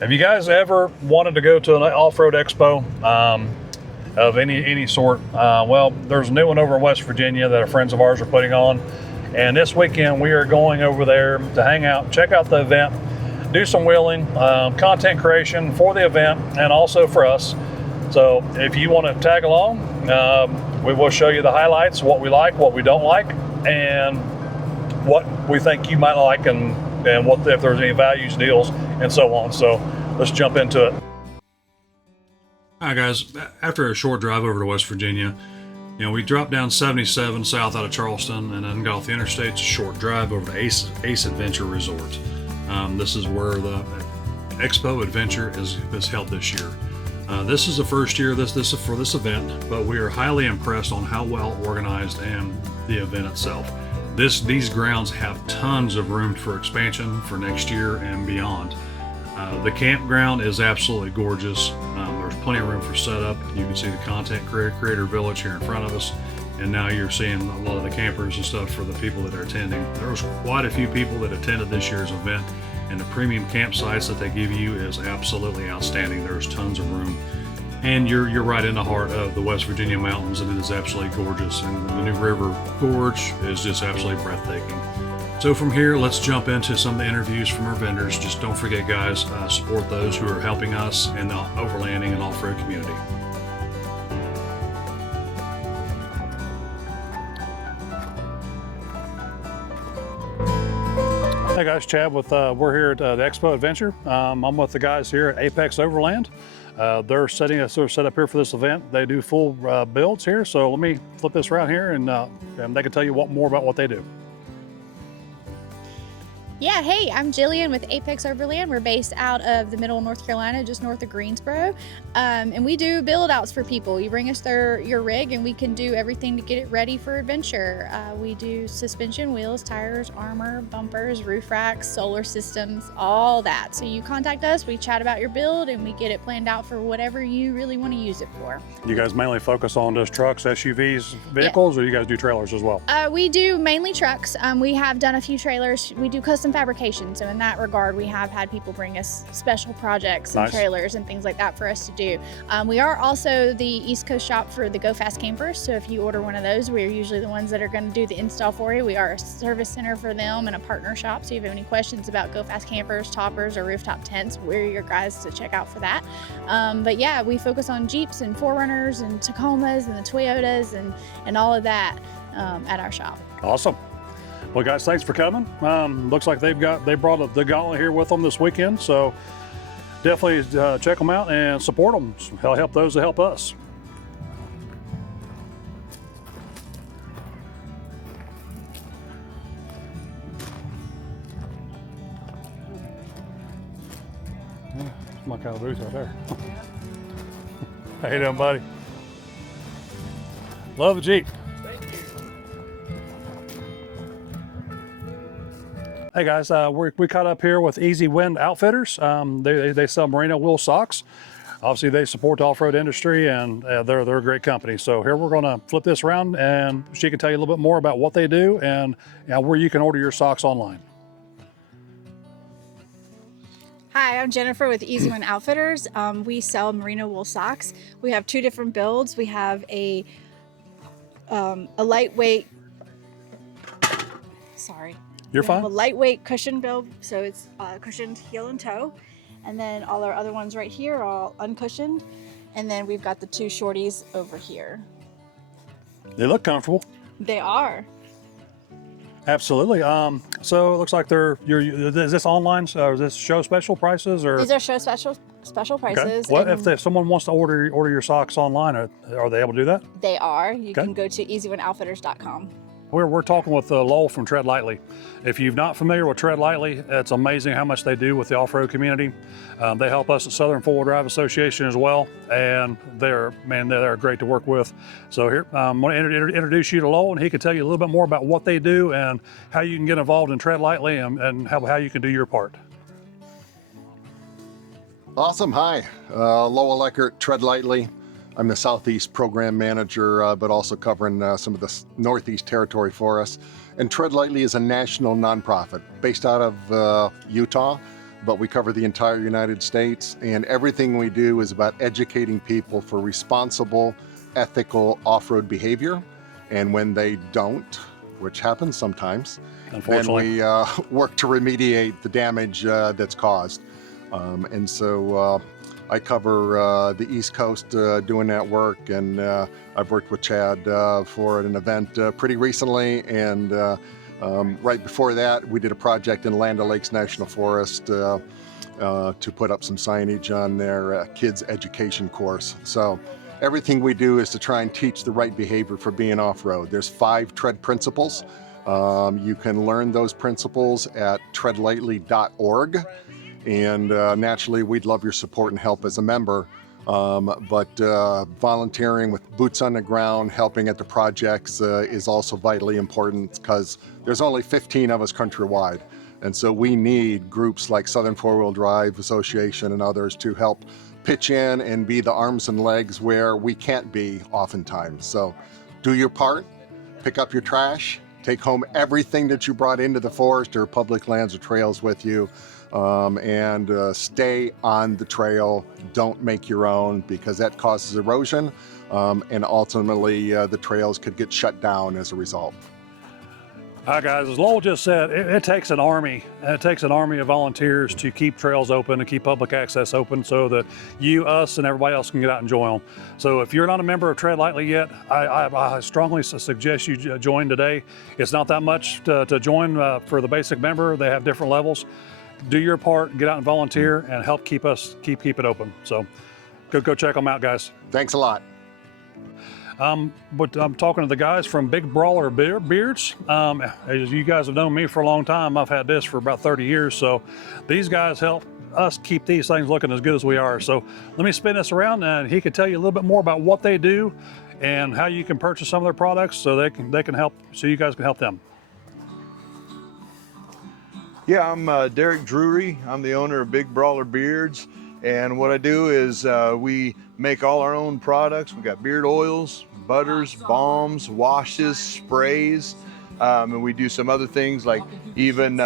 Have you guys ever wanted to go to an off-road expo of any sort? Well, there's a new one over in West Virginia that our friends of ours are putting on. And this weekend we are going over there to hang out, check out the event, do some wheeling, content creation for the event and also for us. So if you want to tag along, we will show you the highlights, what we like, what we don't like, and what we think you might like, and what if there's any values, deals, and so on. So let's jump into it. All right, guys. After a short drive over to West Virginia, we dropped down 77 south out of Charleston and then got off the interstate. It's a short drive over to Ace Adventure Resort. This is where the Expo Adventure is held this year. This is the first year for this event, but we are highly impressed on how well organized and the event itself. These grounds have tons of room for expansion for next year and beyond. The campground is absolutely gorgeous. There's plenty of room for setup. You can see the content creator village here in front of us, and now you're seeing a lot of the campers and stuff for the people that are attending. There was quite a few people that attended this year's event, and the premium campsites that they give you is absolutely outstanding. There's tons of room. And you're right in the heart of the West Virginia mountains, and it is absolutely gorgeous. And the new River Gorge is just absolutely breathtaking. So from here, let's jump into some of the interviews from our vendors. Just don't forget, guys, support those who are helping us in the overlanding and off-road community. Hey guys, Chad we're here at the Expo Adventure. I'm with the guys here at Apex Overland. They're set up here for this event. They do full builds here. So let me flip this around here and they can tell you more about what they do. Yeah, hey, I'm Jillian with Apex Overland. We're based out of the middle of North Carolina, just north of Greensboro. And we do build outs for people. You bring us your rig and we can do everything to get it ready for adventure. We do suspension, wheels, tires, armor, bumpers, roof racks, solar systems, all that. So you contact us, we chat about your build, and we get it planned out for whatever you really want to use it for. You guys mainly focus on just trucks, SUVs, vehicles, or you guys do trailers as well? We do mainly trucks. We have done a few trailers. We do custom fabrication, so in that regard we have had people bring us special projects and trailers and things like that for us to do. We are also the East Coast shop for the Go Fast campers, so if you order one of those, we're usually the ones that are going to do the install for you. We are a service center for them and a partner shop, so if you have any questions about Go Fast campers, toppers, or rooftop tents, we're your guys to check out for that. But yeah, we focus on Jeeps and 4Runners and Tacomas and the Toyotas and all of that at our shop. Awesome. Well, guys, thanks for coming. Looks like they brought the gauntlet here with them this weekend, so definitely check them out and support them. Help those that help us. Yeah, that's my kind of booth right there. How you doing, buddy? Love the Jeep. Hey guys, we caught up here with Easy Wind Outfitters. They sell merino wool socks. Obviously they support the off-road industry, and they're a great company. So here we're gonna flip this around and she can tell you a little bit more about what they do and where you can order your socks online. Hi, I'm Jennifer with Easy Wind Outfitters. We sell merino wool socks. We have two different builds. We have a lightweight, You're fine. A lightweight cushion build, so it's cushioned heel and toe. And then all our other ones right here are all uncushioned. And then we've got the two shorties over here. They look comfortable. They are. Absolutely. So it looks like is this online? Or is this show special prices? Or these are show special prices. Okay. What if someone wants to order your socks online? Are they able to do that? They are. You can go to easywindoutfitters.com. We're talking with Lowell from Tread Lightly. If you're not familiar with Tread Lightly, it's amazing how much they do with the off-road community. They help us at Southern Four-Wheel Drive Association as well, and they're great to work with. So here, I'm going to introduce you to Lowell, and he can tell you a little bit more about what they do and how you can get involved in Tread Lightly and how you can do your part. Awesome. Hi, Lowell Eckert, Tread Lightly. I'm the Southeast Program Manager, but also covering some of the Northeast territory for us. And Tread Lightly is a national nonprofit based out of Utah, but we cover the entire United States, and everything we do is about educating people for responsible, ethical off-road behavior. And when they don't, which happens sometimes, then we work to remediate the damage that's caused. And so I cover the East Coast doing that work, and I've worked with Chad for an event pretty recently, and right before that we did a project in Land O'Lakes National Forest to put up some signage on their kids education course. So everything we do is to try and teach the right behavior for being off-road. There's 5 tread principles. You can learn those principles at treadlightly.org. And naturally, we'd love your support and help as a member. But volunteering with boots on the ground, helping at the projects is also vitally important, because there's only 15 of us countrywide. And so we need groups like Southern Four-Wheel Drive Association and others to help pitch in and be the arms and legs where we can't be oftentimes. So do your part, pick up your trash, take home everything that you brought into the forest or public lands or trails with you, and stay on the trail. Don't make your own, because that causes erosion, and ultimately the trails could get shut down as a result. Hi guys, as Lowell just said, it takes an army. It takes an army of volunteers to keep trails open and keep public access open so that you, us, and everybody else can get out and enjoy them. So if you're not a member of Tread Lightly yet, I strongly suggest you join today. It's not that much to join for the basic member. They have different levels. Do your part, get out and volunteer, and help keep it open. So go check them out, guys. Thanks a lot. But I'm talking to the guys from Big Brawler Beards. As you guys have known me for a long time, I've had this for about 30 years. So these guys help us keep these things looking as good as we are. So let me spin this around, and he can tell you a little bit more about what they do and how you can purchase some of their products so they can help, so you guys can help them. Yeah, I'm Derek Drury. I'm the owner of Big Brawler Beards, and what I do is we make all our own products. We got beard oils, butters, balms, washes, sprays, and we do some other things like even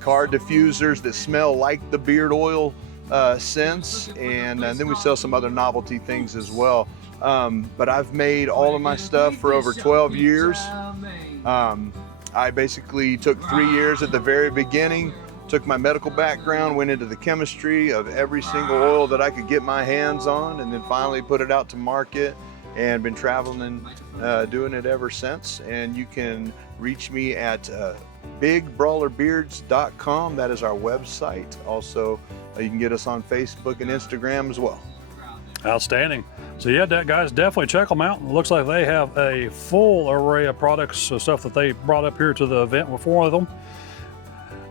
car diffusers that smell like the beard oil scents, and then we sell some other novelty things as well. But I've made all of my stuff for over 12 years. I basically took 3 years at the very beginning, took my medical background, went into the chemistry of every single oil that I could get my hands on, and then finally put it out to market, and been traveling and doing it ever since. And you can reach me at bigbrawlerbeards.com. That is our website. Also, you can get us on Facebook and Instagram as well. Outstanding. So yeah, guys, definitely check them out. It looks like they have a full array of products, so stuff that they brought up here to the event with 4 of them.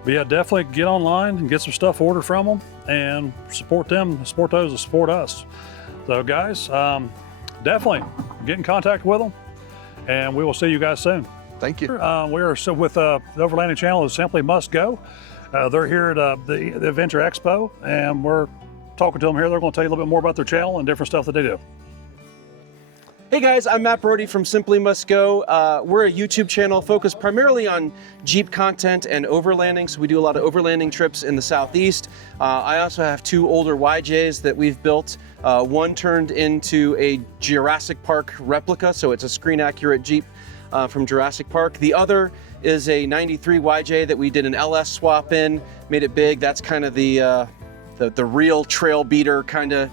But yeah, definitely get online and get some stuff ordered from them and support them, support those that support us. So guys, definitely get in contact with them, and we will see you guys soon. Thank you. We are so with the Overlanding channel is Simply Must Go. They're here at the Adventure Expo, and we're talking to them here. They're going to tell you a little bit more about their channel and different stuff that they do. Hey guys, I'm Matt Brody from Simply Must Go. We're a YouTube channel focused primarily on Jeep content and overlanding, so we do a lot of overlanding trips in the Southeast. I also have 2 older YJs that we've built. One turned into a Jurassic Park replica, so it's a screen accurate Jeep from Jurassic Park. The other is a 93 YJ that we did an LS swap in, made it big. That's kind of the real trail beater kind of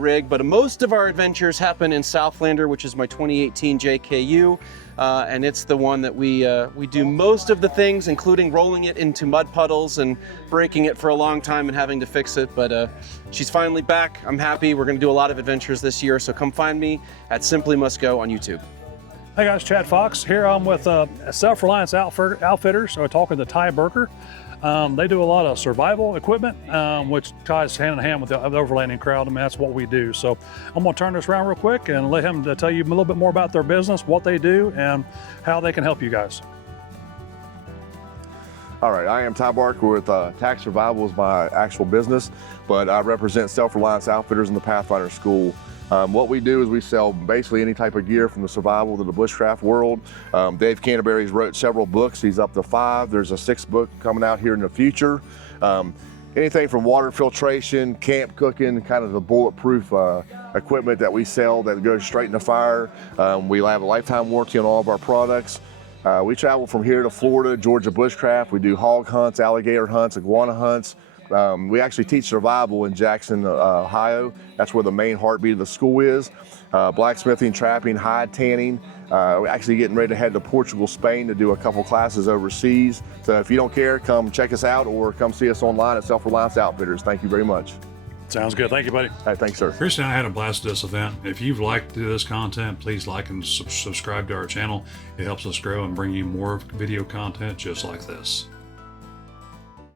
rig, but most of our adventures happen in Southlander, which is my 2018 JKU, and it's the one that we do most of the things, including rolling it into mud puddles and breaking it for a long time and having to fix it, but she's finally back. I'm happy. We're going to do a lot of adventures this year, so come find me at Simply Must Go on YouTube. Hey guys, Chad Fox here. I'm with Self-Reliance Outfitters. So we're talking to Ty Berker. They do a lot of survival equipment, which ties hand in hand with the overlanding crowd. I mean, that's what we do. So I'm going to turn this around real quick and let him tell you a little bit more about their business, what they do, and how they can help you guys. All right, I am Ty Barker with Tax Survival is my actual business, but I represent Self-Reliance Outfitters in the Pathfinder School. What we do is we sell basically any type of gear from the survival to the bushcraft world. Dave Canterbury's wrote several books. He's up to 5. There's a 6th book coming out here in the future. anything from water filtration, camp cooking, kind of the bulletproof equipment that we sell that goes straight in the fire. We have a lifetime warranty on all of our products. We travel from here to Florida, Georgia bushcraft. We do hog hunts, alligator hunts, iguana hunts. We actually teach survival in Jackson, Ohio. That's where the main heartbeat of the school is. Blacksmithing, trapping, hide tanning. We're actually getting ready to head to Portugal, Spain to do a couple classes overseas. So if you don't care, come check us out or come see us online at Self-Reliance Outfitters. Thank you very much. Sounds good. Thank you, buddy. All right, thanks, sir. Christy and I had a blast at this event. If you've liked this content, please like and subscribe to our channel. It helps us grow and bring you more video content just like this.